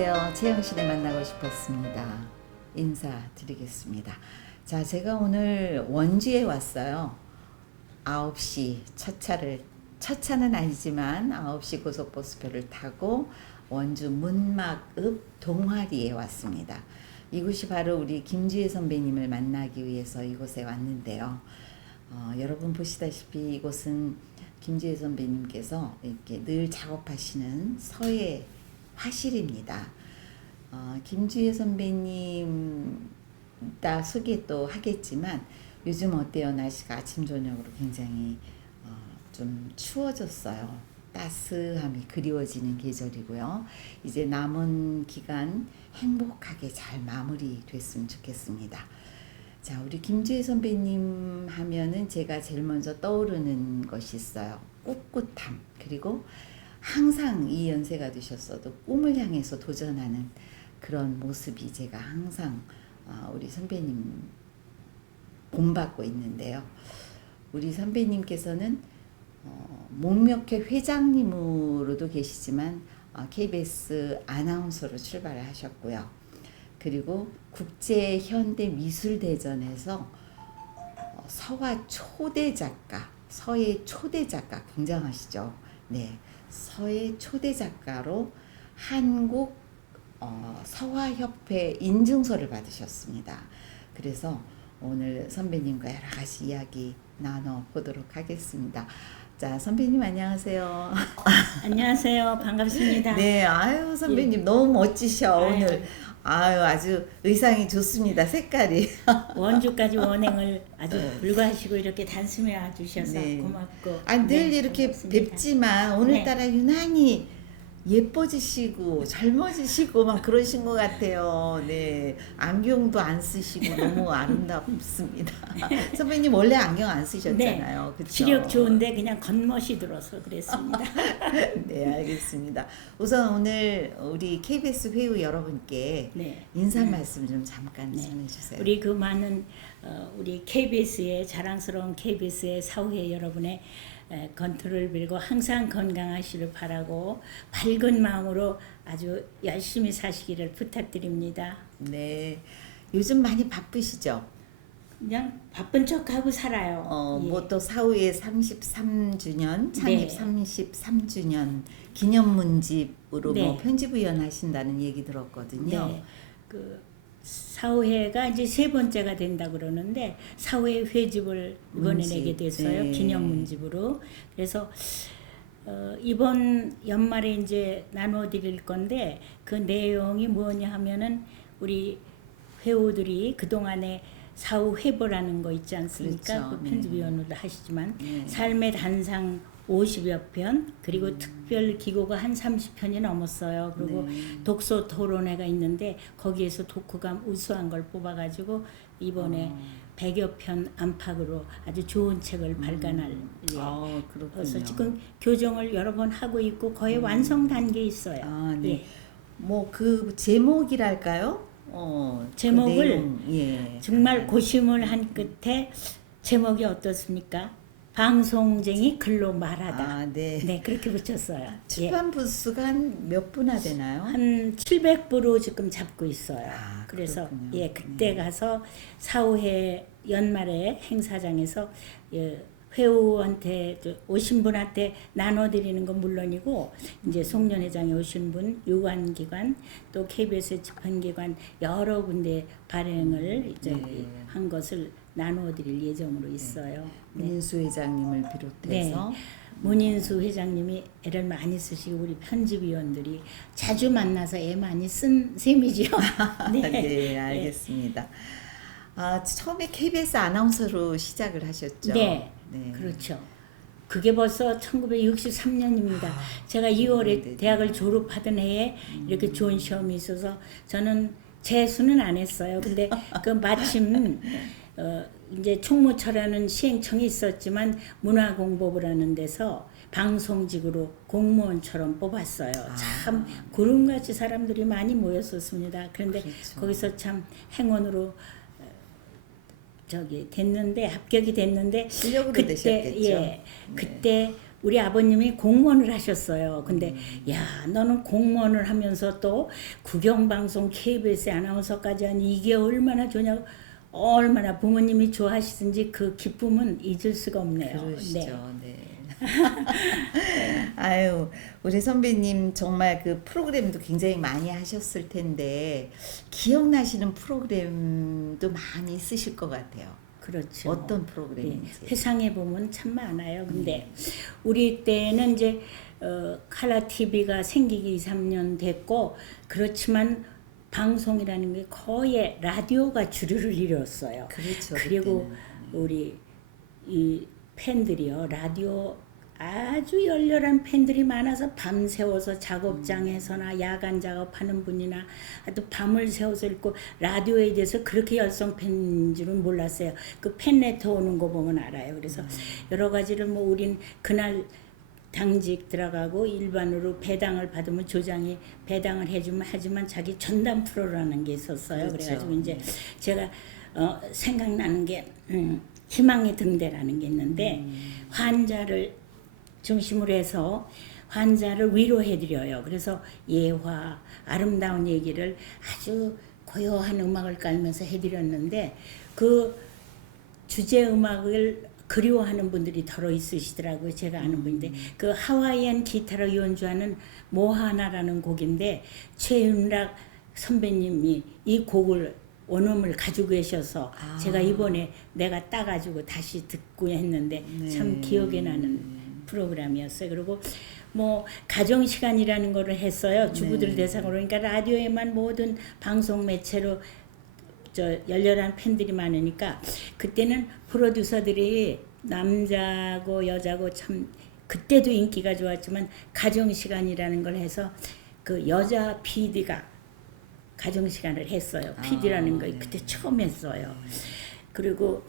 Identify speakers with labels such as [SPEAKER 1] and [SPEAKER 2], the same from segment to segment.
[SPEAKER 1] 최영신을 만나고 싶었습니다. 인사드리겠습니다. 자, 제가 오늘 원주에 왔어요. 9시 첫 차를 첫 차는 아니지만 9시 고속버스표를 타고 원주 문막읍 동화리에 왔습니다. 이곳이 바로 우리 김주혜 선배님을 만나기 위해서 이곳에 왔는데요. 어, 여러분 보시다시피 이곳은 김주혜 선배님께서 이렇게 늘 작업하시는 서예 화실입니다. 어, 김주혜 선배님 이따 소개 또 하겠지만 요즘 어때요? 날씨가 아침 저녁으로 굉장히 어, 좀 추워졌어요. 따스함이 그리워지는 계절이고요. 이제 남은 기간 행복하게 잘 마무리됐으면 좋겠습니다. 자, 우리 김주혜 선배님 하면은 제가 제일 먼저 떠오르는 것이 있어요. 꿋꿋함. 그리고 항상 이 연세가 되셨어도 꿈을 향해서 도전하는 그런 모습이 제가 항상 어, 우리 선배님 본받고 있는데요. 우리 선배님께서는 어, 목명회 회장님으로도 계시지만 어, KBS 아나운서로 출발을 하셨고요. 그리고 국제 현대 미술 대전에서 어, 서화 초대 작가, 서예 초대 작가 굉장하시죠. 네, 서예 초대 작가로 한국 어, 서화협회 인증서를 받으셨습니다. 그래서 오늘 선배님과 여러 가지 이야기 나눠 보도록 하겠습니다. 자, 선배님 안녕하세요.
[SPEAKER 2] 안녕하세요. 반갑습니다.
[SPEAKER 1] 네, 아유 선배님 너무 멋지셔
[SPEAKER 2] 아유.
[SPEAKER 1] 오늘. 아유 아주 의상이 좋습니다. 색깔이.
[SPEAKER 2] 원주까지 원행을 아주 불구하시고 이렇게 단숨에 와주셔서
[SPEAKER 1] 네.
[SPEAKER 2] 고맙고.
[SPEAKER 1] 아, 늘
[SPEAKER 2] 네,
[SPEAKER 1] 이렇게
[SPEAKER 2] 반갑습니다.
[SPEAKER 1] 뵙지만 오늘따라 유난히 예뻐지시고 젊어지시고 막 그러신 것 같아요. 네, 안경도 안 쓰시고 너무 아름답습니다. 선배님 원래 안경 안 쓰셨잖아요. 그쵸?
[SPEAKER 2] 시력 좋은데 그냥 겉멋이 들어서 그랬습니다.
[SPEAKER 1] 네, 알겠습니다. 우선 오늘 우리 KBS 회우 여러분께
[SPEAKER 2] 네.
[SPEAKER 1] 인사
[SPEAKER 2] 네.
[SPEAKER 1] 말씀 좀 잠깐
[SPEAKER 2] 네.
[SPEAKER 1] 전해주세요.
[SPEAKER 2] 우리 그 많은 어, 우리 KBS의 자랑스러운 KBS의 사후회 여러분의 에, 건투를 빌고 항상 건강하시길 바라고 밝은 마음으로 아주 열심히 사시기를 부탁드립니다.
[SPEAKER 1] 네, 요즘 많이 바쁘시죠?
[SPEAKER 2] 그냥 바쁜 척하고 살아요.
[SPEAKER 1] 어,
[SPEAKER 2] 예.
[SPEAKER 1] 뭐또 사후에 33주년, 창립
[SPEAKER 2] 네.
[SPEAKER 1] 33주년 기념문집으로
[SPEAKER 2] 네.
[SPEAKER 1] 뭐 편집위원 하신다는 얘기 들었거든요.
[SPEAKER 2] 네. 그 사후회가 이제 세 번째가 된다 그러는데 사후회 회집을 이번에
[SPEAKER 1] 문집,
[SPEAKER 2] 내게 됐어요.
[SPEAKER 1] 네.
[SPEAKER 2] 기념 문집으로. 그래서 어, 이번 연말에 이제 나눠 드릴 건데 그 내용이 뭐냐 하면은 우리 회우들이 그 동안에 사후 회보라는 거 있지 않습니까?
[SPEAKER 1] 그렇죠.
[SPEAKER 2] 그
[SPEAKER 1] 네.
[SPEAKER 2] 편집위원으로 하시지만
[SPEAKER 1] 네.
[SPEAKER 2] 삶의 단상 50여 편 그리고
[SPEAKER 1] 음.
[SPEAKER 2] 특별 기고가 한 30편이 넘었어요. 그리고
[SPEAKER 1] 네.
[SPEAKER 2] 독서 토론회가 있는데 거기에서 독후감 우수한 걸 뽑아가지고 이번에
[SPEAKER 1] 어.
[SPEAKER 2] 100여 편 안팎으로 아주 좋은 책을 발간할 예.
[SPEAKER 1] 아.
[SPEAKER 2] 그래서 지금 교정을 여러 번 하고 있고 거의 완성 단계에 있어요.
[SPEAKER 1] 아, 네.
[SPEAKER 2] 예.
[SPEAKER 1] 뭐그 제목이랄까요? 어, 그
[SPEAKER 2] 제목을
[SPEAKER 1] 내용, 예.
[SPEAKER 2] 정말 고심을 한 끝에 제목이 어떻습니까? 방송쟁이 글로 말하다.
[SPEAKER 1] 아, 네.
[SPEAKER 2] 네, 그렇게 붙였어요. 예.
[SPEAKER 1] 출판 부수가 한몇 분나 되나요?
[SPEAKER 2] 한 700부로 지금 잡고 있어요.
[SPEAKER 1] 아,
[SPEAKER 2] 그래서
[SPEAKER 1] 그렇군요.
[SPEAKER 2] 예 그때
[SPEAKER 1] 네.
[SPEAKER 2] 가서 사후회 연말에 행사장에서 예, 회우한테 저 오신 분한테 나눠드리는 건 물론이고 이제 송년회장에 오신 분 유관기관 또 KBS 집행기관 여러 군데 발행을 이제
[SPEAKER 1] 네.
[SPEAKER 2] 한 것을 나눠드릴 예정으로 있어요. 네.
[SPEAKER 1] 민수 회장님을 비롯해서
[SPEAKER 2] 문인수 회장님이 애를 많이 쓰시고 우리 편집위원들이 자주 만나서 애 많이 쓴 셈이지요.
[SPEAKER 1] 네, 알겠습니다. 아, 처음에 KBS 아나운서로 시작을 하셨죠?
[SPEAKER 2] 네,
[SPEAKER 1] 네.
[SPEAKER 2] 그렇죠. 그게 벌써 1963년입니다. 제가 2월에
[SPEAKER 1] 아, 네, 네.
[SPEAKER 2] 대학을 졸업하던 해에 이렇게 좋은 시험이 있어서 저는 재수는 안 했어요. 근데 그 마침 어 이제 총무처라는 시행청이 있었지만 문화공보부 라는 데서 방송직으로 공무원처럼 뽑았어요.
[SPEAKER 1] 아.
[SPEAKER 2] 참 구름같이 사람들이 많이 모였었습니다. 그런데
[SPEAKER 1] 그렇죠.
[SPEAKER 2] 거기서 참 행운으로 어, 저기 됐는데 합격이 됐는데
[SPEAKER 1] 실력으로
[SPEAKER 2] 그때
[SPEAKER 1] 되셨겠죠?
[SPEAKER 2] 예
[SPEAKER 1] 네.
[SPEAKER 2] 그때 우리 아버님이 공무원을 하셨어요. 근데
[SPEAKER 1] 음.
[SPEAKER 2] 야 너는 공무원을 하면서 또 국영방송 KBS 아나운서까지 하니 이게 얼마나 좋냐고 얼마나 부모님이 좋아하시든지 그 기쁨은 잊을 수가 없네요.
[SPEAKER 1] 그러시죠. 네. 아유, 우리 선배님 정말 그 프로그램도 굉장히 많이 하셨을 텐데 기억나시는 프로그램도 많이 있으실 것 같아요.
[SPEAKER 2] 그렇죠.
[SPEAKER 1] 어떤
[SPEAKER 2] 예,
[SPEAKER 1] 프로그램인지.
[SPEAKER 2] 회상해 보면 참 많아요. 근데 우리 때는 이제 어, 칼라 TV가 생기기 2, 3년 됐고 그렇지만 방송이라는 게 거의 라디오가 주류를 이뤘어요.
[SPEAKER 1] 그렇죠.
[SPEAKER 2] 그리고
[SPEAKER 1] 그때는.
[SPEAKER 2] 우리 이 팬들이요 라디오 아주 열렬한 팬들이 많아서 밤 새워서 작업장에서나 야간 작업하는 분이나 또 밤을 새워서 읽고 라디오에 대해서 그렇게 열성 팬인 줄은 몰랐어요. 그 팬레터 오는 거 보면 알아요. 그래서 여러 가지를 뭐 우린 그날 당직 들어가고 일반으로 배당을 받으면 조장이 배당을 해주면 하지만 자기 전담 프로라는 게 있었어요.
[SPEAKER 1] 그렇죠.
[SPEAKER 2] 그래가지고 이제 제가 어, 생각나는 게 음, 희망의 등대라는 게 있는데 환자를 중심으로 해서 환자를 위로해드려요. 그래서 예화, 아름다운 얘기를 아주 고요한 음악을 깔면서 해드렸는데 그 주제 음악을 그리워하는 분들이 더러 있으시더라고요. 제가 아는 분인데 그 하와이안 기타로 연주하는 모하나라는 곡인데 최윤락 선배님이 이 곡을 원음을 가지고 계셔서
[SPEAKER 1] 아.
[SPEAKER 2] 제가 이번에 내가 따가지고 다시 듣고 했는데 참
[SPEAKER 1] 네.
[SPEAKER 2] 기억에 나는 프로그램이었어요. 그리고 뭐 가정 시간이라는 거를 했어요. 주부들
[SPEAKER 1] 네.
[SPEAKER 2] 대상으로 그러니까 라디오에만 모든 방송 매체로 저 열렬한 팬들이 많으니까 그때는 프로듀서들이 남자고 여자고 참 그때도 인기가 좋았지만 가정 시간이라는 걸 해서 그 여자 PD가 가정 시간을 했어요.
[SPEAKER 1] 아,
[SPEAKER 2] PD라는 거
[SPEAKER 1] 네.
[SPEAKER 2] 그때 처음 했어요. 그리고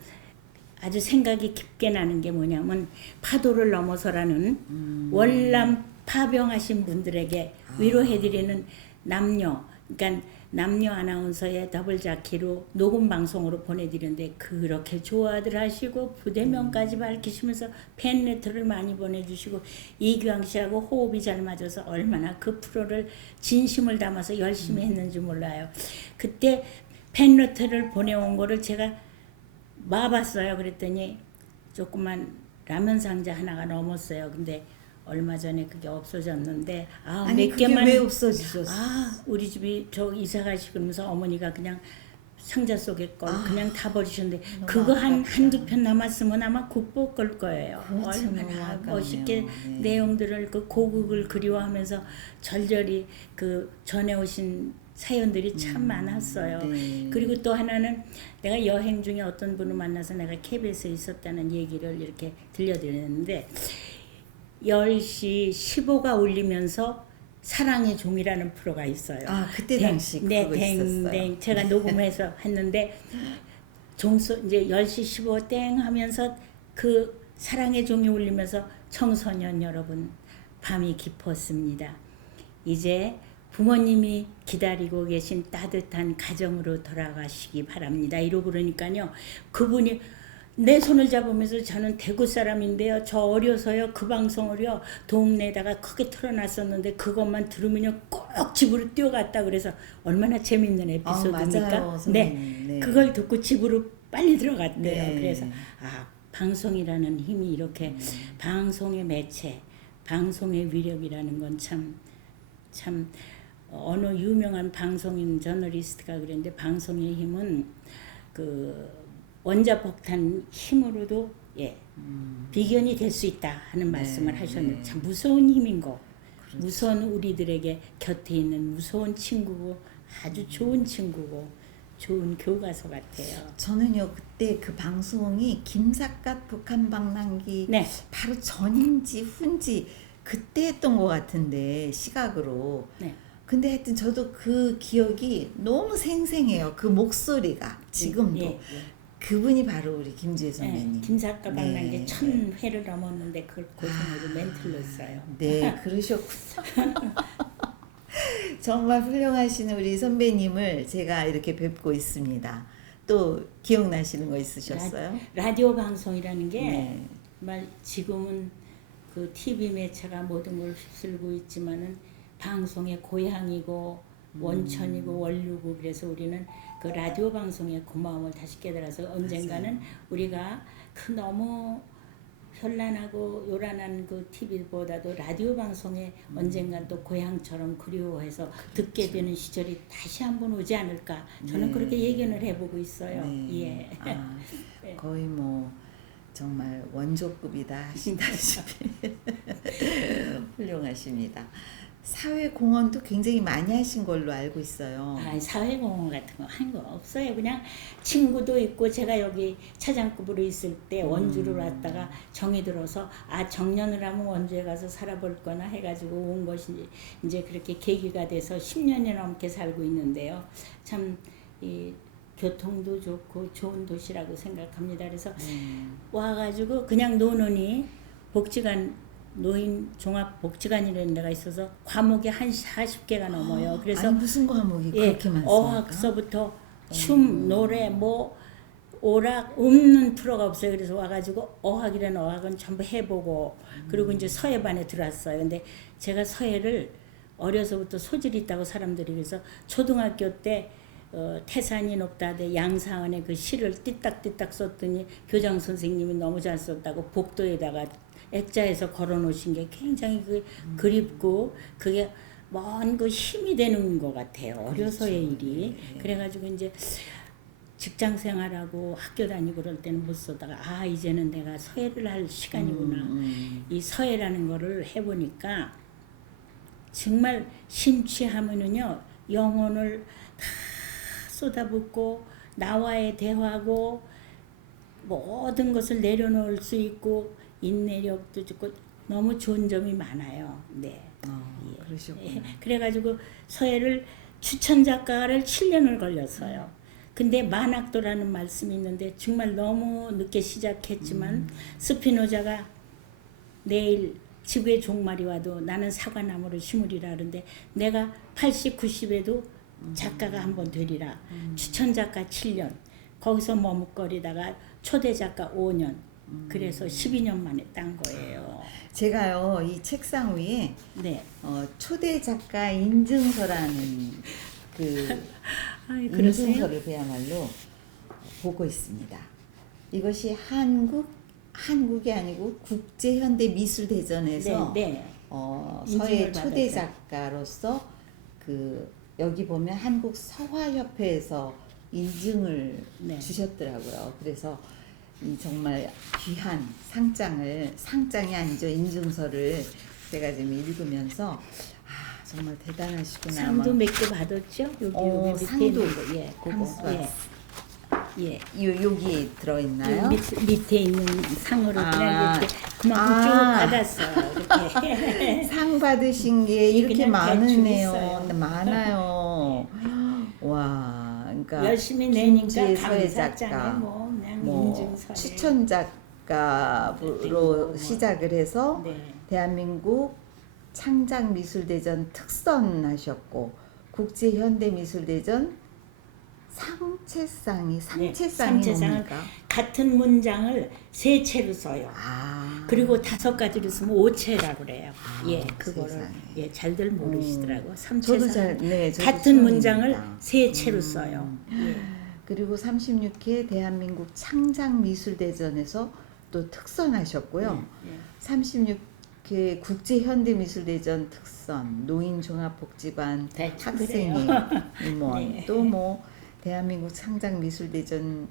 [SPEAKER 2] 아주 생각이 깊게 나는 게 뭐냐면 파도를 넘어서라는
[SPEAKER 1] 음.
[SPEAKER 2] 월남 파병하신 분들에게 위로해드리는 남녀, 그러니까 남녀 아나운서의 더블 자키로 녹음 방송으로 보내드리는데 그렇게 좋아들 하시고 부대명까지 밝히시면서 팬 레터를 많이 보내주시고 이규황 씨하고 호흡이 잘 맞아서 얼마나 그 프로를 진심을 담아서 열심히 했는지 몰라요. 그때 팬 레터를 보내온 거를 제가 마봤어요. 그랬더니 조그만 라면 상자 하나가 넘었어요. 근데 얼마 전에 그게 없어졌는데 아,
[SPEAKER 1] 아니
[SPEAKER 2] 몇
[SPEAKER 1] 그게
[SPEAKER 2] 개만
[SPEAKER 1] 왜 없어지셨어요?
[SPEAKER 2] 아 우리 집이 저 이사 가시면서 어머니가 그냥 상자 속에 걸
[SPEAKER 1] 아,
[SPEAKER 2] 그냥 다 버리셨는데 그거 한
[SPEAKER 1] 아깝다.
[SPEAKER 2] 한두 편 남았으면 아마 국보 걸 거예요.
[SPEAKER 1] 그렇죠.
[SPEAKER 2] 얼마나
[SPEAKER 1] 아깝네요.
[SPEAKER 2] 멋있게
[SPEAKER 1] 네.
[SPEAKER 2] 내용들을 그 고국을 그리워하면서 절절히 그 전해오신 사연들이 참 많았어요.
[SPEAKER 1] 네.
[SPEAKER 2] 그리고 또 하나는 내가 여행 중에 어떤 분을 만나서 내가 KBS에 있었다는 얘기를 이렇게 들려드렸는데 10시 15가 울리면서 사랑의 종이라는 프로가 있어요.
[SPEAKER 1] 아 그때
[SPEAKER 2] 댕,
[SPEAKER 1] 당시
[SPEAKER 2] 네,
[SPEAKER 1] 그거
[SPEAKER 2] 댕,
[SPEAKER 1] 있었어요.
[SPEAKER 2] 댕. 제가 녹음해서 했는데 종소 이제 10시 15 땡 하면서 그 사랑의 종이 울리면서 청소년 여러분 밤이 깊었습니다. 이제 부모님이 기다리고 계신 따뜻한 가정으로 돌아가시기 바랍니다. 이러고 그러니까요. 그분이 내 손을 잡으면서 저는 대구 사람인데요. 저 어려서요. 그 방송을요. 동네에다가 크게 틀어놨었는데 그것만 들으면요. 꼭 집으로 뛰어갔다 그래서 얼마나 재밌는
[SPEAKER 1] 아,
[SPEAKER 2] 에피소드입니까?
[SPEAKER 1] 맞아요, 선생님. 네.
[SPEAKER 2] 그걸 듣고 집으로 빨리 들어갔대요.
[SPEAKER 1] 네.
[SPEAKER 2] 그래서 아 방송이라는 힘이 이렇게
[SPEAKER 1] 음.
[SPEAKER 2] 방송의 매체, 방송의 위력이라는 건 참 참 어느 유명한 방송인 저널리스트가 그랬는데 방송의 힘은 그 원자폭탄 힘으로도 예 비견이 될 수 있다 하는 말씀을
[SPEAKER 1] 음. 네,
[SPEAKER 2] 하셨는데
[SPEAKER 1] 네.
[SPEAKER 2] 참 무서운 힘인 거.
[SPEAKER 1] 그렇죠.
[SPEAKER 2] 무서운 우리들에게 곁에 있는 무서운 친구고 아주 좋은 친구고 좋은 교과서 같아요.
[SPEAKER 1] 저는요 그때 그 방송이 김삿갓 북한 방랑기
[SPEAKER 2] 네.
[SPEAKER 1] 바로 전인지 후인지 그때 했던 것 같은데 시각으로
[SPEAKER 2] 네.
[SPEAKER 1] 근데 하여튼 저도 그 기억이 너무 생생해요 그 목소리가 지금도
[SPEAKER 2] 예, 예.
[SPEAKER 1] 그분이 바로 우리 김지혜
[SPEAKER 2] 네,
[SPEAKER 1] 선배님
[SPEAKER 2] 김사과 방랑게
[SPEAKER 1] 네.
[SPEAKER 2] 천 회를 넘었는데 그걸 고생으로 멘트를 써요.
[SPEAKER 1] 네 그러셨군요 정말 훌륭하신 우리 선배님을 제가 이렇게 뵙고 있습니다 또 기억나시는 거 있으셨어요?
[SPEAKER 2] 라 디오 방송이라는 게
[SPEAKER 1] 네.
[SPEAKER 2] 정말 지금은 그 TV 매체가 모든 걸 휩쓸고 있지만은 방송의 고향이고 원천이고 원류고 그래서 우리는 그 라디오 방송의 고마움을 다시 깨달아서 언젠가는 우리가 그 너무 현란하고 요란한 그 TV보다도 라디오 방송에 언젠간 또 고향처럼 그리워해서 듣게 되는 시절이 다시 한번 오지 않을까 저는
[SPEAKER 1] 네.
[SPEAKER 2] 그렇게 예견을 해보고 있어요.
[SPEAKER 1] 네.
[SPEAKER 2] 예.
[SPEAKER 1] 아,
[SPEAKER 2] 네.
[SPEAKER 1] 거의 뭐 정말 원조급이다 하시다시피 훌륭하십니다. 사회 공헌도 굉장히 많이 하신 걸로 알고 있어요.
[SPEAKER 2] 아, 사회공헌 같은 거 한 거 없어요. 그냥 친구도 있고 제가 여기 차장급으로 있을 때 원주를 왔다가 정이 들어서 아 정년을 하면 원주에 가서 살아볼 거나 해가지고 온 것이 이제 그렇게 계기가 돼서 10년이 넘게 살고 있는데요. 참 이 교통도 좋고 좋은 도시라고 생각합니다. 그래서
[SPEAKER 1] 음,
[SPEAKER 2] 와가지고 그냥 노는이 복지관 노인 종합 복지관이라는 데가 있어서 과목이 한 40개가 넘어요. 그래서
[SPEAKER 1] 아니 무슨 과목이
[SPEAKER 2] 예,
[SPEAKER 1] 그렇게 많습니까?
[SPEAKER 2] 어학서부터 춤, 노래, 뭐 오락 없는 프로가 없어요. 그래서 와가지고 어학이라는 어학은 전부 해보고 그리고 이제 서예반에 들어왔어요. 근데 제가 서예를 어려서부터 소질이 있다고 사람들이 그래서 초등학교 때 어, 태산이 높다대 양사원의 그 시를 띠딱띠딱 썼더니 교장 선생님이 너무 잘 썼다고 복도에다가 액자에서 걸어 놓으신 게 굉장히 그 그립고 그게 먼그 힘이 되는 것 같아요. 어려서의 일이. 그래가지고 이제 직장 생활하고 학교 다니고 그럴 때는 못 쓰다가 아 이제는 내가 서예를 할 시간이구나.
[SPEAKER 1] 음,
[SPEAKER 2] 이 서예라는 거를 해보니까 정말 심취하면은요 영혼을 다 쏟아붓고 나와의 대화고 모든 것을 내려놓을 수 있고 인내력도 좋고 너무 좋은 점이 많아요. 네.
[SPEAKER 1] 어,
[SPEAKER 2] 예.
[SPEAKER 1] 그러셨구나.
[SPEAKER 2] 그래가지고 서예를 추천 작가를 7년을 걸렸어요. 근데 만학도라는 말씀이 있는데 정말 너무 늦게 시작했지만 스피노자가 내일 지구의 종말이 와도 나는 사과나무를 심으리라 하는데 내가 80, 90에도 작가가 한번 되리라. 추천 작가 7년. 거기서 머뭇거리다가 초대 작가 5년. 그래서 12년 만에 딴 거예요.
[SPEAKER 1] 제가요 이 책상 위에
[SPEAKER 2] 네.
[SPEAKER 1] 어, 초대 작가 인증서라는 그
[SPEAKER 2] 아이, 그러세요?
[SPEAKER 1] 인증서를 그야말로 보고 있습니다. 이것이 한국 한국이 아니고 국제 현대 미술 대전에서
[SPEAKER 2] 네, 네.
[SPEAKER 1] 어, 서예 초대
[SPEAKER 2] 받았죠.
[SPEAKER 1] 작가로서 그 여기 보면 한국 서화협회에서 인증을
[SPEAKER 2] 네.
[SPEAKER 1] 주셨더라고요. 그래서 이 정말 귀한 상장을 상장이 아니죠 인증서를 제가 지금 읽으면서 아 정말 대단하시구나.
[SPEAKER 2] 상도 막몇개 받았죠? 여기
[SPEAKER 1] 어,
[SPEAKER 2] 여기 밑에
[SPEAKER 1] 상도
[SPEAKER 2] 있는 거. 예, 그거. 예. 예.
[SPEAKER 1] 요 여기에 들어 있나요?
[SPEAKER 2] 요 밑, 밑에 있는 상으로
[SPEAKER 1] 아.
[SPEAKER 2] 그냥 이렇게 그만큼
[SPEAKER 1] 아.
[SPEAKER 2] 쭉 받았어요. 이렇게.
[SPEAKER 1] 상 받으신 게 이렇게
[SPEAKER 2] 그냥 대충
[SPEAKER 1] 많으네요.
[SPEAKER 2] 있어요.
[SPEAKER 1] 많아요. 와, 그러니까
[SPEAKER 2] 열심히 내니까
[SPEAKER 1] 김지혜
[SPEAKER 2] 감사장에 뭐
[SPEAKER 1] 뭐
[SPEAKER 2] 인증서에
[SPEAKER 1] 추천 작가로
[SPEAKER 2] 뭐.
[SPEAKER 1] 시작을 해서
[SPEAKER 2] 네.
[SPEAKER 1] 대한민국 창작 미술대전 특선하셨고 국제 현대미술대전 상체상이 상체상이
[SPEAKER 2] 네, 상체상은
[SPEAKER 1] 뭡니까?
[SPEAKER 2] 같은 문장을 세 채로 써요.
[SPEAKER 1] 아
[SPEAKER 2] 그리고 다섯 가지로 쓰면 오체라고 그래요.
[SPEAKER 1] 아,
[SPEAKER 2] 예, 그거를
[SPEAKER 1] 세상에.
[SPEAKER 2] 예, 잘들 모르시더라고.
[SPEAKER 1] 저도
[SPEAKER 2] 삼체상
[SPEAKER 1] 잘 네, 저도
[SPEAKER 2] 같은
[SPEAKER 1] 처음입니다.
[SPEAKER 2] 문장을 세 채로
[SPEAKER 1] 음.
[SPEAKER 2] 써요. 예.
[SPEAKER 1] 그리고 36회 대한민국 창작미술대전에서 또 특선하셨고요.
[SPEAKER 2] 예.
[SPEAKER 1] 36회 국제현대미술대전 특선, 노인종합복지관 학생회 임원,
[SPEAKER 2] 네.
[SPEAKER 1] 또뭐 대한민국 창작미술대전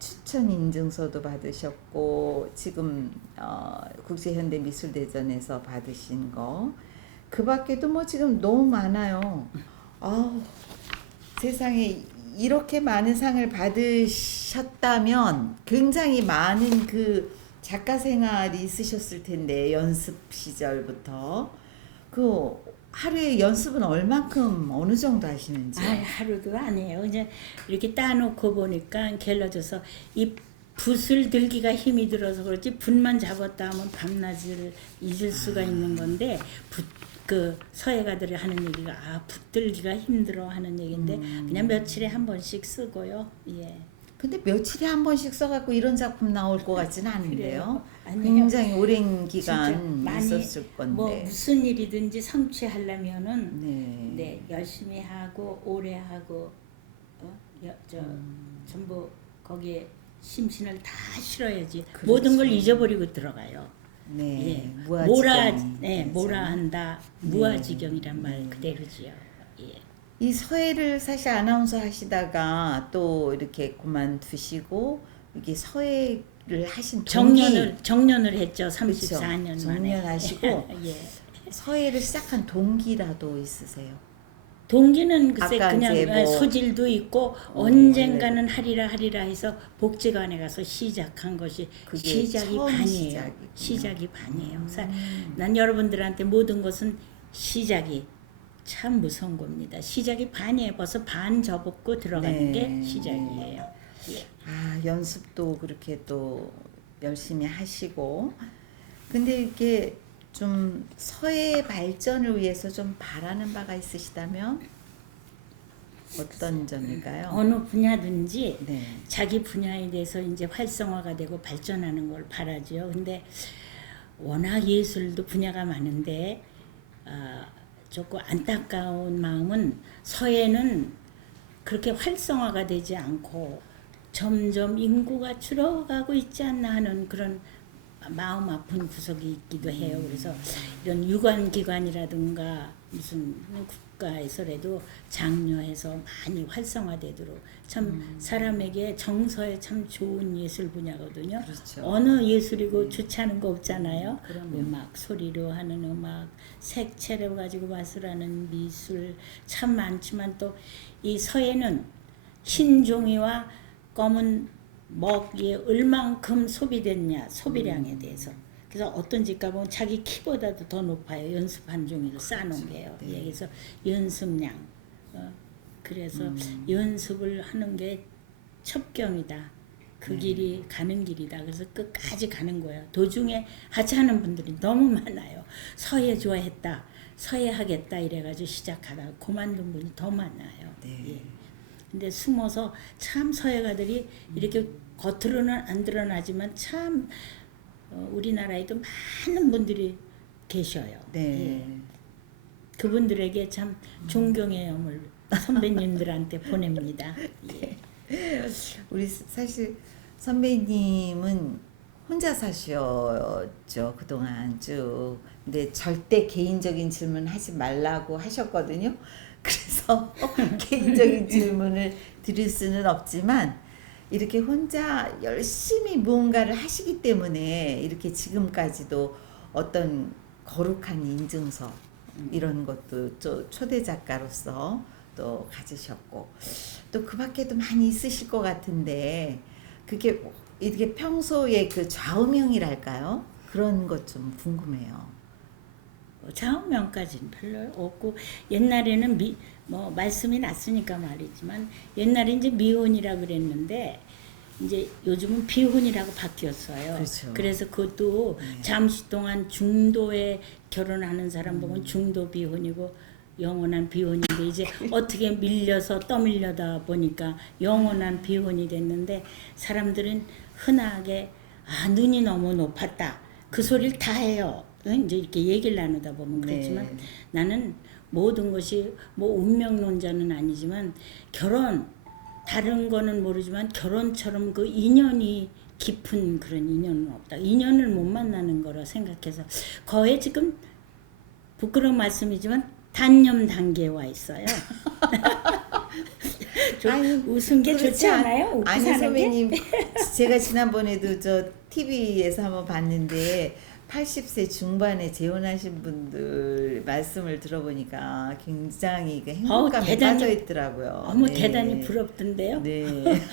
[SPEAKER 1] 추천 인증서도 받으셨고 지금 어, 국제현대미술대전에서 받으신 거. 그 밖에도 뭐 지금 너무 많아요. 아우 세상에 이렇게 많은 상을 받으셨다면 굉장히 많은 그 작가 생활이 있으셨을 텐데 연습 시절부터. 그 하루에 연습은 얼만큼 어느 정도 하시는지?
[SPEAKER 2] 아, 하루도 아니에요. 이제 이렇게 따놓고 보니까 길러져서 이 붓을 들기가 힘이 들어서 그렇지 붓만 잡았다 하면 밤낮을 잊을 수가 있는 건데 붓, 그 서예가들이 하는 얘기가 아, 붓 들기가 힘들어 하는 얘기인데 그냥 며칠에 한 번씩 쓰고요. 예.
[SPEAKER 1] 근데 며칠에 한 번씩 써갖고 이런 작품 나올 것 같지는 않은데요.
[SPEAKER 2] 아니요.
[SPEAKER 1] 굉장히 오랜 기간
[SPEAKER 2] 많이
[SPEAKER 1] 있었을 건데.
[SPEAKER 2] 뭐 무슨 일이든지 성취하려면은
[SPEAKER 1] 네.
[SPEAKER 2] 네 열심히 하고 오래 하고 어? 여, 저
[SPEAKER 1] 음.
[SPEAKER 2] 전부 거기에 심신을 다 실어야지
[SPEAKER 1] 그렇죠.
[SPEAKER 2] 모든 걸 잊어버리고 들어가요.
[SPEAKER 1] 네.
[SPEAKER 2] 예.
[SPEAKER 1] 무아지경.
[SPEAKER 2] 모라 네
[SPEAKER 1] 그렇죠.
[SPEAKER 2] 모라 한다
[SPEAKER 1] 네.
[SPEAKER 2] 무아지경이란 말
[SPEAKER 1] 네.
[SPEAKER 2] 그대로지요. 예.
[SPEAKER 1] 이 서해를 사실 아나운서 하시다가 또 이렇게 그만두시고 이게 서해를 하신
[SPEAKER 2] 정년을 정년을 했죠.
[SPEAKER 1] 그쵸.
[SPEAKER 2] 34년 만에.
[SPEAKER 1] 정년하시고
[SPEAKER 2] 예.
[SPEAKER 1] 서해를 시작한 동기라도 있으세요?
[SPEAKER 2] 동기는 글쎄
[SPEAKER 1] 아까
[SPEAKER 2] 그냥
[SPEAKER 1] 이제 뭐-
[SPEAKER 2] 소질도 있고
[SPEAKER 1] 어,
[SPEAKER 2] 언젠가는 하리라 하리라 해서 복지관에 가서 시작한 것이
[SPEAKER 1] 그게
[SPEAKER 2] 시작이
[SPEAKER 1] 처음
[SPEAKER 2] 반이에요.
[SPEAKER 1] 시작이구나.
[SPEAKER 2] 시작이 반이에요. 사-
[SPEAKER 1] 음.
[SPEAKER 2] 난 여러분들한테 모든 것은 시작이 참 무서운 겁니다. 시작이 반이에요. 벌써 반 접었고 들어가는
[SPEAKER 1] 네.
[SPEAKER 2] 게 시작이에요. 예.
[SPEAKER 1] 아 연습도 그렇게 또 열심히 하시고 근데 이게 좀 서해 발전을 위해서 좀 바라는 바가 있으시다면 어떤 점일까요?
[SPEAKER 2] 어느 분야든지
[SPEAKER 1] 네.
[SPEAKER 2] 자기 분야에 대해서 이제 활성화가 되고 발전하는 걸 바라죠. 근데 워낙 예술도 분야가 많은데 아, 조금 안타까운 마음은 서해는 그렇게 활성화가 되지 않고 점점 인구가 줄어가고 있지 않나 하는 그런 마음 아픈 구석이 있기도 해요. 그래서 이런 유관기관이라든가 무슨 국가에서라도 장려해서 많이 활성화되도록 참 사람에게 정서에 참 좋은 예술 분야거든요.
[SPEAKER 1] 그렇죠.
[SPEAKER 2] 어느 예술이고 좋지 않은 거 없잖아요.
[SPEAKER 1] 그럼요.
[SPEAKER 2] 음악, 소리로 하는 음악, 색채를 가지고 마술하는 미술 참 많지만 또 이 서예는 흰 종이와 검은 먹이에 얼만큼 소비됐냐 소비량에 대해서. 그래서 어떤 집 가보면 자기 키보다도 더 높아요. 연습 한 종이를 쌓아놓은 게요.
[SPEAKER 1] 네.
[SPEAKER 2] 예, 그래서 연습량. 어, 그래서 연습을 하는 게 첩경이다. 그 길이 가는 길이다. 그래서 끝까지 가는 거예요. 도중에 하차하는 분들이 너무 많아요. 서예 좋아했다 서예 하겠다 이래가지고 시작하다가 그만둔 분이 더 많아요.
[SPEAKER 1] 네.
[SPEAKER 2] 예. 근데 숨어서 참 서예가들이 이렇게 겉으로는 안 드러나지만 참 어, 우리나라에도 많은 분들이 계셔요.
[SPEAKER 1] 네.
[SPEAKER 2] 예. 그분들에게 참 존경의 염을 선배님들한테 보냅니다. 예.
[SPEAKER 1] 우리 사실 선배님은 혼자 사셨죠 그동안 쭉 근데 절대 개인적인 질문 하지 말라고 하셨거든요 그래서 개인적인 질문을 드릴 수는 없지만 이렇게 혼자 열심히 무언가를 하시기 때문에 이렇게 지금까지도 어떤 거룩한 인증서 이런 것도 또 초대 작가로서 또 가지셨고 또 그 밖에도 많이 있으실 것 같은데 그게 이렇게 평소에 그 좌우명이랄까요? 그런 것 좀 궁금해요.
[SPEAKER 2] 뭐 좌우명까지는 별로 없고 옛날에는 미, 뭐 말씀이 났으니까 말이지만 옛날에 이제 미혼이라 그랬는데 이제 요즘은 비혼이라고 바뀌었어요.
[SPEAKER 1] 그렇죠.
[SPEAKER 2] 그래서 그것도
[SPEAKER 1] 네.
[SPEAKER 2] 잠시 동안 중도에 결혼하는 사람 보면 중도 비혼이고 영원한 비혼인데 이제 어떻게 밀려서 떠밀려다 보니까 영원한 비혼이 됐는데 사람들은 흔하게 아 눈이 너무 높았다 그 소리를 다 해요. 응? 이제 이렇게 얘기를 나누다 보면 그렇지만
[SPEAKER 1] 네.
[SPEAKER 2] 나는 모든 것이 뭐 운명론자는 아니지만 결혼 다른 거는 모르지만 결혼처럼 그 인연이 깊은 그런 인연은 없다. 인연을 못 만나는 거라 생각해서 거의 지금 부끄러운 말씀이지만 단념 단계에 와 있어요. 좀
[SPEAKER 1] 아유,
[SPEAKER 2] 웃은 게 좋지
[SPEAKER 1] 않-
[SPEAKER 2] 않아요?
[SPEAKER 1] 아니? 선배님 제가 지난번에도 저 TV에서 한번 봤는데 80세 중반에 재혼하신 분들 말씀을 들어보니까 굉장히 그 행복감에
[SPEAKER 2] 대단히-
[SPEAKER 1] 빠져 있더라고요.
[SPEAKER 2] 너무
[SPEAKER 1] 네.
[SPEAKER 2] 대단히 부럽던데요.
[SPEAKER 1] 네.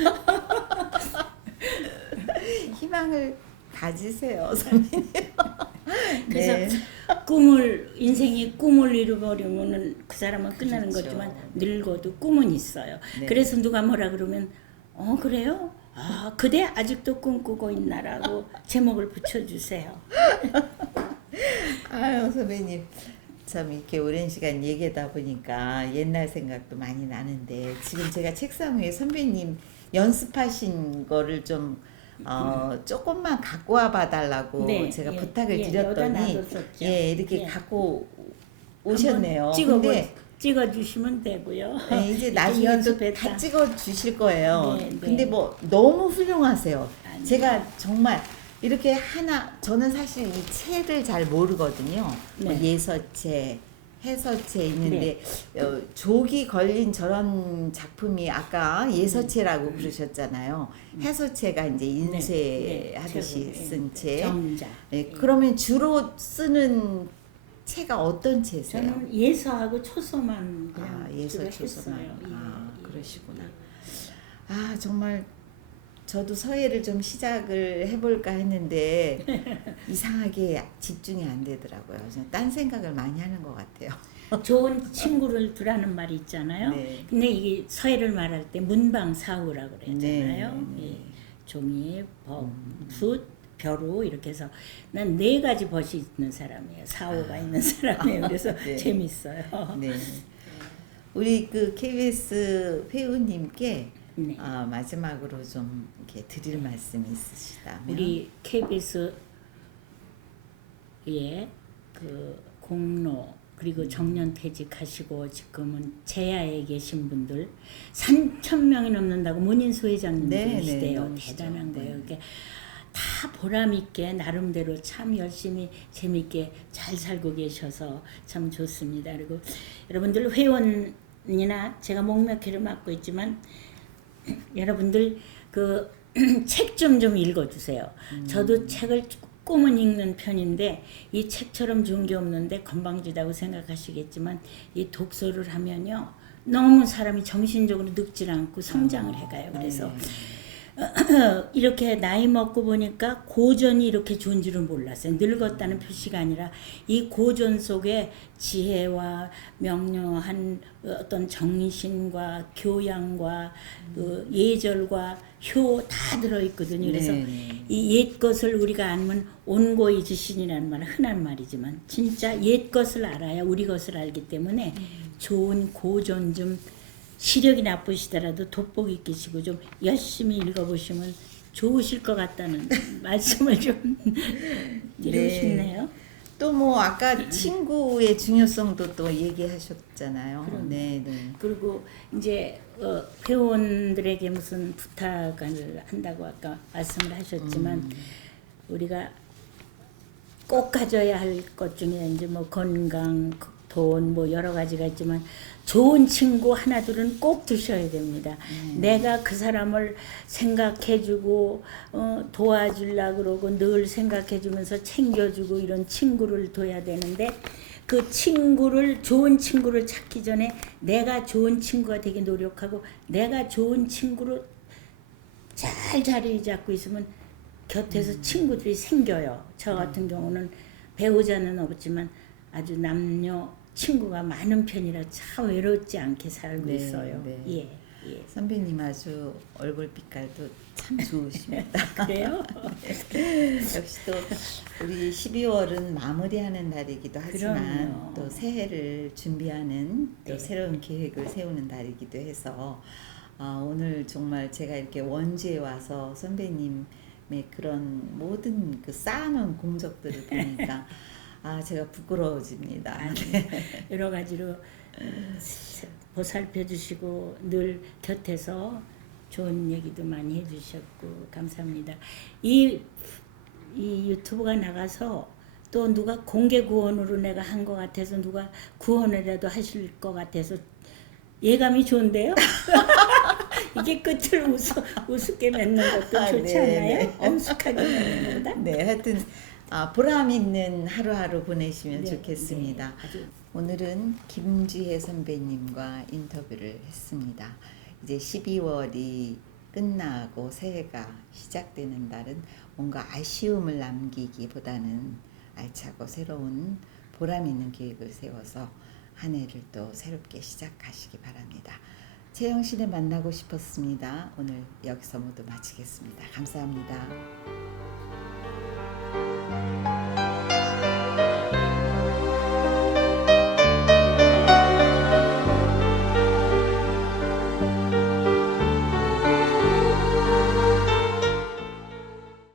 [SPEAKER 1] 희망을 가지세요, 선배님.
[SPEAKER 2] 그래서
[SPEAKER 1] 네.
[SPEAKER 2] 꿈을 인생이 꿈을 이루버리면은 그 사람은 끝나는
[SPEAKER 1] 그렇죠.
[SPEAKER 2] 거지만 늙어도 꿈은 있어요.
[SPEAKER 1] 네.
[SPEAKER 2] 그래서 누가 뭐라 그러면 어 그래요? 아 그대 아직도 꿈꾸고 있나라고 제목을 붙여주세요.
[SPEAKER 1] 아유 선배님 참 이렇게 오랜 시간 얘기하다 보니까 옛날 생각도 많이 나는데 지금 제가 책상 위에 선배님 연습하신 거를 좀 어, 조금만 갖고 와 봐달라고
[SPEAKER 2] 네,
[SPEAKER 1] 제가
[SPEAKER 2] 예,
[SPEAKER 1] 부탁을
[SPEAKER 2] 예,
[SPEAKER 1] 드렸더니
[SPEAKER 2] 놔뒀었죠.
[SPEAKER 1] 예 이렇게
[SPEAKER 2] 예.
[SPEAKER 1] 갖고 오셨네요.
[SPEAKER 2] 찍어
[SPEAKER 1] 근데
[SPEAKER 2] 찍어 주시면 되고요.
[SPEAKER 1] 네, 이제 나중에.
[SPEAKER 2] 다
[SPEAKER 1] 찍어 주실 거예요.
[SPEAKER 2] 네, 네.
[SPEAKER 1] 근데 뭐 너무 훌륭하세요.
[SPEAKER 2] 아니요.
[SPEAKER 1] 제가 정말 이렇게 하나 저는 사실 이 채를 잘 모르거든요. 뭐
[SPEAKER 2] 네.
[SPEAKER 1] 예서채, 해서채 있는데 어, 족이 걸린 저런 작품이 아까 예서채라고 부르셨잖아요. 해서채가 이제 인쇄
[SPEAKER 2] 네,
[SPEAKER 1] 하듯이
[SPEAKER 2] 저거, 예,
[SPEAKER 1] 쓴 채.
[SPEAKER 2] 정자.
[SPEAKER 1] 네, 그러면 주로 쓰는 채가 어떤 채세요?
[SPEAKER 2] 저는 예서하고 그냥
[SPEAKER 1] 아, 예서 초서만.
[SPEAKER 2] 했어요. 예,
[SPEAKER 1] 아,
[SPEAKER 2] 예.
[SPEAKER 1] 그러시구나. 아, 정말 저도 서예를 좀 시작을 해볼까 했는데 이상하게 집중이 안 되더라고요. 딴 생각을 많이 하는 것 같아요.
[SPEAKER 2] 좋은 친구를 두라는 말이 있잖아요.
[SPEAKER 1] 네.
[SPEAKER 2] 근데 이게 서예를 말할 때 문방사우라고 그랬잖아요.
[SPEAKER 1] 네, 네.
[SPEAKER 2] 예. 종이, 법, 붓, 벼루 이렇게 해서 난 네 가지 벗이 있는 사람이에요. 사오가 있는 사람이에요. 그래서
[SPEAKER 1] 네.
[SPEAKER 2] 재밌어요.
[SPEAKER 1] 네. 우리 그 KBS 회우님께
[SPEAKER 2] 네.
[SPEAKER 1] 아, 마지막으로 좀 이렇게 드릴 말씀이 있으시다면
[SPEAKER 2] 우리 KBS 의그 공로 그리고 정년 퇴직하시고 지금은 제야에 계신 분들 3천 명이 넘는다고 문인수
[SPEAKER 1] 네,
[SPEAKER 2] 회장님들이시대요.
[SPEAKER 1] 네.
[SPEAKER 2] 대단한
[SPEAKER 1] 네.
[SPEAKER 2] 거예요. 이게 다 보람 있게 나름대로 참 열심히 재밌게 잘 살고 계셔서 참 좋습니다. 그리고 여러분들 회원이나 제가 목맥회를 맡고 있지만 여러분들 그 책 좀 좀 읽어주세요. 저도 책을 조금은 읽는 편인데 이 책처럼 좋은 게 없는데 건방지다고 생각하시겠지만 이 독서를 하면요 너무 사람이 정신적으로 늙질 않고 성장을 해가요. 그래서
[SPEAKER 1] 네.
[SPEAKER 2] 이렇게 나이 먹고 보니까 고전이 이렇게 좋은 줄은 몰랐어요. 늙었다는 표시가 아니라 이 고전 속에 지혜와 명료한 어떤 정신과 교양과 그 예절과 효 다 들어있거든요. 그래서
[SPEAKER 1] 네, 네.
[SPEAKER 2] 이옛 것을 우리가 알면 온고의 지신이라는 말은 흔한 말이지만 진짜 옛 것을 알아야 우리 것을 알기 때문에 좋은 고전 좀 시력이 나쁘시더라도 돋보기 끼시고 좀 열심히 읽어보시면 좋으실 것 같다는 말씀을 좀 드리고
[SPEAKER 1] 네.
[SPEAKER 2] 싶네요.
[SPEAKER 1] 또 뭐 아까 친구의 중요성도 또 얘기하셨잖아요. 네, 네.
[SPEAKER 2] 그리고 이제 어, 회원들에게 무슨 부탁을 한다고 아까 말씀을 하셨지만 우리가 꼭 가져야 할 것 중에 이제 뭐 건강, 돈 뭐 여러 가지가 있지만 좋은 친구 하나 둘은 꼭 두셔야 됩니다. 내가 그 사람을 생각해주고 어, 도와주려 그러고 늘 생각해주면서 챙겨주고 이런 친구를 둬야 되는데 그 친구를 좋은 친구를 찾기 전에 내가 좋은 친구가 되게 노력하고 내가 좋은 친구로 잘 자리 잡고 있으면 곁에서 친구들이 생겨요. 저 같은 경우는 배우자는 없지만 아주 남녀 친구가 많은 편이라 참 외롭지 않게 살고
[SPEAKER 1] 네,
[SPEAKER 2] 있어요.
[SPEAKER 1] 네.
[SPEAKER 2] 예, 예.
[SPEAKER 1] 선배님 아주 얼굴 빛깔도 참 좋으십니다.
[SPEAKER 2] 그래요?
[SPEAKER 1] 역시 또 우리 12월은 마무리하는 달이기도 하지만
[SPEAKER 2] 그럼요.
[SPEAKER 1] 또 새해를 준비하는 또
[SPEAKER 2] 네.
[SPEAKER 1] 새로운 계획을 세우는 달이기도 해서 아, 오늘 정말 제가 이렇게 원주에 와서 선배님의 그런 모든 그 쌓아놓은 공적들을 보니까 아 제가 부끄러워집니다.
[SPEAKER 2] 아니, 여러 가지로 어, 보살펴 주시고 늘 곁에서 좋은 얘기도 많이 해주셨고 감사합니다. 이, 이 유튜브가 나가서 또 누가 공개 구원으로 내가 한 것 같아서 누가 구원이라도 하실 것 같아서 예감이 좋은데요? 이게 끝을 우스, 우습게 맺는 것도
[SPEAKER 1] 아,
[SPEAKER 2] 좋지
[SPEAKER 1] 네,
[SPEAKER 2] 않나요?
[SPEAKER 1] 네.
[SPEAKER 2] 엄숙하게 맺는 것보다?
[SPEAKER 1] 네, 하여튼 아, 보람 있는 하루하루 보내시면
[SPEAKER 2] 네,
[SPEAKER 1] 좋겠습니다.
[SPEAKER 2] 네, 아주
[SPEAKER 1] 오늘은 김주혜 선배님과 인터뷰를 했습니다. 이제 12월이 끝나고 새해가 시작되는 날은 뭔가 아쉬움을 남기기보다는 알차고 새로운 보람 있는 계획을 세워서 한 해를 또 새롭게 시작하시기 바랍니다. 씨를 만나고 싶었습니다. 오늘 여기서 모두 마치겠습니다. 감사합니다.